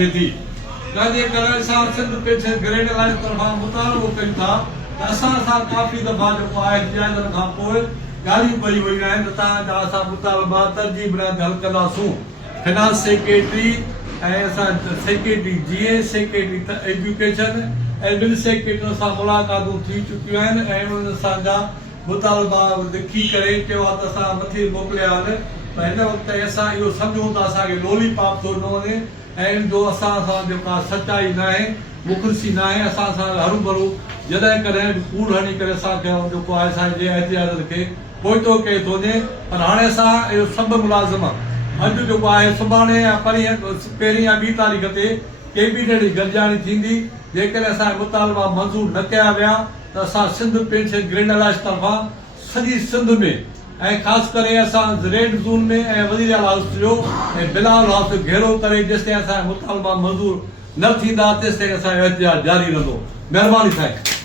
थी Sindh pension grade line तरफां मुतालबो कयूं था त असां काफ़ी दफ़ा जेको आहे जियादनि खां पोइ ॻाल्हियूं पई वयूं आहिनि त तव्हांजा असां मुतालबा तरजीह बिना हल कंदासूं। फिनांस सेक्रेटरी ऐं असां सेक्रेटरी जीए सेक्रेटरी एजुकेशन ऐं ॿिनि सेक्रेटरियुनि सां मुलाक़ातूं थी चुकियूं आहिनि ऐं उन्हनि असांजा मुतालबा लिखी करे चयो आहे त असां मथे मोकिलिया आहिनि। त हिन वक़्तु असां इहो सम्झूं था असांखे लोलीपॉप थो न वञे ऐं जो असां सां जेका सचाई न आहे मुख़लिसी न आहे असां सां हरू भरू जॾहिं कॾहिं कूड़ हणी करे असांखे जेको आहे असांजे एहतियातनि खे पोइतो कयो थो वञे। पर हाणे असां इहो सभु मुलाज़िम अॼु जेको आहे सुभाणे या परीहं पहिरीं या ॿी तारीख़ ते कैबिनेट जी गॾिजाणी थींदी। जेकॾहिं असांजा मुतालबा मंज़ूर न कया विया त असां सिंध पेंशन ग्रेनलाइज़ तरफ़ां सॼी सिंध में ऐं ख़ासि करे असां रेड ज़ोन में ऐं वज़ीर आला हाउस जो ऐं बिलावल हाउस जो घेरो करे जेसिताईं असांजा मुतालबा मंज़ूर न थींदा तेसिताईं असांजो एहतियात जारी रहंदो। महिरबानी साईं।